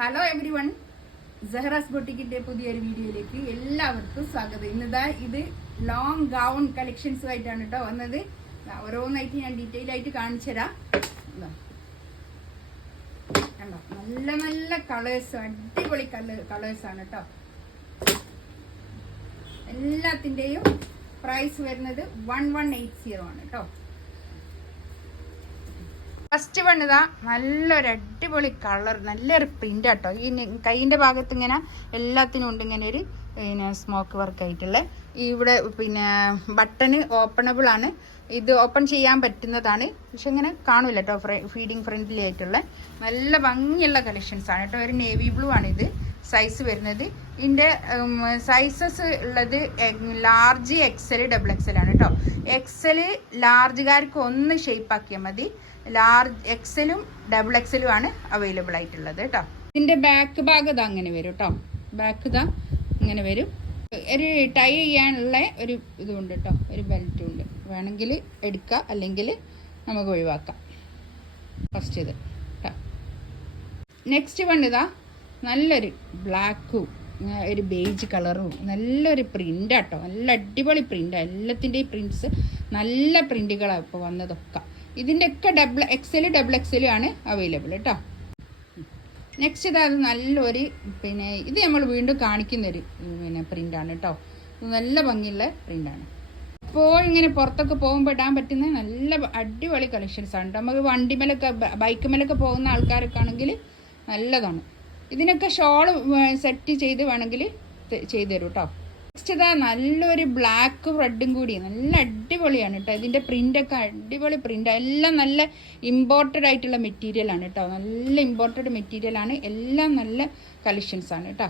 Hello every one, Zehra's ബൊട്ടിക്കിന്റെ പുതിയൊരു വീഡിയോയിലേക്ക് എല്ലാവർക്കും സ്വാഗതം. ഇന്നിതാ ഇത് ലോങ് ഗൗൺ കളക്ഷൻസുമായിട്ടാണ് കേട്ടോ വന്നത്. ഓരോന്നായിട്ട് ഞാൻ ഡീറ്റെയിൽ ആയിട്ട് കാണിച്ചു തരാം. കണ്ടോ, നല്ല നല്ല കളേഴ്സ്, അടിപൊളി കളേഴ്സ് ആണ് കേട്ടോ. എല്ലാത്തിന്റെയും പ്രൈസ് വരുന്നത് 1180 ആണ് കേട്ടോ. ഫസ്റ്റ് വൺ ഇതാ നല്ലൊരു അടിപൊളി കളർ, നല്ലൊരു പ്രിന്റ് കേട്ടോ. ഈ കൈയിൻ്റെ ഭാഗത്ത് ഇങ്ങനെ എല്ലാത്തിനും ഉണ്ട് ഇങ്ങനെ ഒരു സ്മോക്ക് വർക്ക് ആയിട്ടുള്ള. ഇവിടെ ബട്ടണ് ഓപ്പണബിൾ ആണ്, ഇത് ഓപ്പൺ ചെയ്യാൻ പറ്റുന്നതാണ്. പക്ഷെ ഇങ്ങനെ കാണൂല കേട്ടോ, ഫീഡിങ് ഫ്രണ്ട്ലി ആയിട്ടുള്ള നല്ല ഭംഗിയുള്ള കളക്ഷൻസ് ആണ് കേട്ടോ. ഒരു നേവി ബ്ലൂ ആണ് ഇത് സൈസ് വരുന്നത്. ഇതിൻ്റെ സൈസസ് ഉള്ളത് ലാർജ്, എക്സൽ, ഡബിൾ എക്സൽ ആണ് കേട്ടോ. എക്സൽ ലാർജുകാർക്ക് ഒന്ന് ഷേപ്പ് ആക്കിയാൽ മതി. ലാർജ് എക്സലും ഡബിൾ എക്സലും ആണ് അവൈലബിൾ ആയിട്ടുള്ളത് കേട്ടോ. ഇതിൻ്റെ ബാക്ക് ഭാഗം ഇതാ അങ്ങനെ വരും കേട്ടോ. ബാക്ക് ഇതാ ഇങ്ങനെ വരും. ഒരു ടൈ ചെയ്യാനുള്ള ഒരു ഇതുണ്ട് കേട്ടോ, ഒരു ബെൽറ്റും ഉണ്ട്. വേണമെങ്കിൽ എടുക്കുക, അല്ലെങ്കിൽ നമുക്ക് ഒഴിവാക്കാം. ഫസ്റ്റ് ഇത് കേട്ടോ. നെക്സ്റ്റ് വൺ ഇതാ നല്ലൊരു ബ്ലാക്കും ഒരു ബേജ് കളറും നല്ലൊരു പ്രിൻ്റ് കേട്ടോ. നല്ല അടിപൊളി പ്രിൻ്റാണ്. എല്ലാത്തിൻ്റെയും പ്രിൻറ്റ്സ് നല്ല പ്രിൻറ്റുകളാണ് ഇപ്പോൾ വന്നതൊക്കെ. ഇതിൻ്റെയൊക്കെ ഡബിൾ എക്സൽ, ഡബിൾ എക്സലും ആണ് അവൈലബിൾ കേട്ടോ. നെക്സ്റ്റ് ഇത് അത് നല്ലൊരു ഇത് നമ്മൾ വീണ്ടും കാണിക്കുന്നൊരു പ്രിൻ്റാണ് കേട്ടോ. നല്ല ഭംഗിയുള്ള പ്രിൻ്റാണ്. ഇപ്പോൾ ഇങ്ങനെ പുറത്തൊക്കെ പോകുമ്പോൾ ഇടാൻ പറ്റുന്ന നല്ല അടിപൊളി കളക്ഷൻസ് ആണ് കേട്ടോ. നമുക്ക് വണ്ടിമേലൊക്കെ ബൈക്കുമേലൊക്കെ പോകുന്ന ആൾക്കാരൊക്കെ ആണെങ്കിൽ നല്ലതാണ്. ഇതിനൊക്കെ ഷോൾ സെറ്റ് ചെയ്ത് വേണമെങ്കിൽ ചെയ്തു തരും കേട്ടോ. നെക്സ്റ്റ് ഇതാ നല്ലൊരു ബ്ലാക്കും റെഡും കൂടി നല്ല അടിപൊളിയാണ് കേട്ടോ. ഇതിൻ്റെ പ്രിൻ്റൊക്കെ അടിപൊളി പ്രിൻ്റ്, എല്ലാം നല്ല ഇമ്പോർട്ടഡ് ആയിട്ടുള്ള മെറ്റീരിയലാണ് കേട്ടോ. നല്ല ഇമ്പോർട്ടഡ് മെറ്റീരിയലാണ്, എല്ലാം നല്ല കളക്ഷൻസ് ആണ് കേട്ടോ.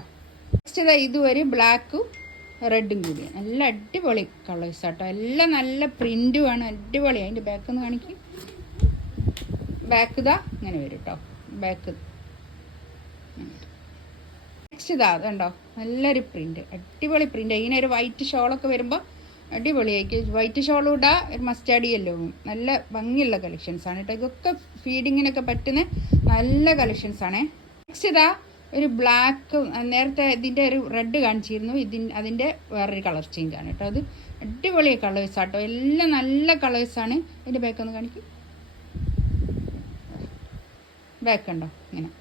നെക്സ്റ്റ് ഇതാ ഇതും ഒരു ബ്ലാക്കും റെഡും കൂടി നല്ല അടിപൊളി കളേഴ്സ് കേട്ടോ. എല്ലാം നല്ല പ്രിൻറ്റുമാണ്, അടിപൊളിയാണ്. അതിൻ്റെ ബാക്ക് ഒന്ന് കാണിക്കും. ബാക്ക് ഇതാ ഇങ്ങനെ വരും കേട്ടോ. ബാക്ക് നെക്സ്റ്റ് ഇതാ അതുണ്ടോ നല്ലൊരു പ്രിന്റ്, അടിപൊളി പ്രിന്റ്. ഇതിനൊരു വൈറ്റ് ഷോളൊക്കെ വരുമ്പോൾ അടിപൊളിയായിരിക്കും. വൈറ്റ് ഷോളും ഇടാ, ഒരു മസ്റ്റാർഡ് യെല്ലോവും നല്ല ഭംഗിയുള്ള കളക്ഷൻസ് ആണ് കേട്ടോ. ഇതൊക്കെ ഫീഡിങ്ങിനൊക്കെ പറ്റുന്ന നല്ല കളക്ഷൻസ് ആണ്. നെക്സ്റ്റ് ഇതാ ഒരു ബ്ലാക്ക്, നേരത്തെ ഇതിൻ്റെ ഒരു റെഡ് കാണിച്ചിരുന്നു, അതിൻ്റെ വേറൊരു കളർ ചേഞ്ച് ആണ് കേട്ടോ. അത് അടിപൊളി കളേഴ്സ് ആട്ടോ, എല്ലാം നല്ല കളേഴ്സാണ്. അതിൻ്റെ ബാക്ക് ഒന്ന് കാണിക്കും. ബാക്ക് ഉണ്ടോ ഇങ്ങനെ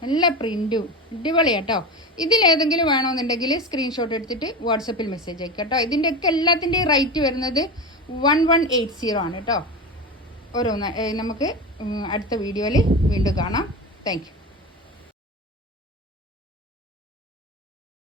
നല്ല പ്രിൻറ്റും അടിപൊളിയാട്ടോ. ഇതിലേതെങ്കിലും വേണമെന്നുണ്ടെങ്കിൽ സ്ക്രീൻഷോട്ട് എടുത്തിട്ട് വാട്സപ്പിൽ മെസ്സേജ് അയക്കാം കേട്ടോ. ഇതിൻ്റെയൊക്കെ എല്ലാത്തിൻ്റെയും റേറ്റ് വരുന്നത് 1180 ആണ് കേട്ടോ. ഓരോന്ന് നമുക്ക് അടുത്ത വീഡിയോയിൽ വീണ്ടും കാണാം. Thank you.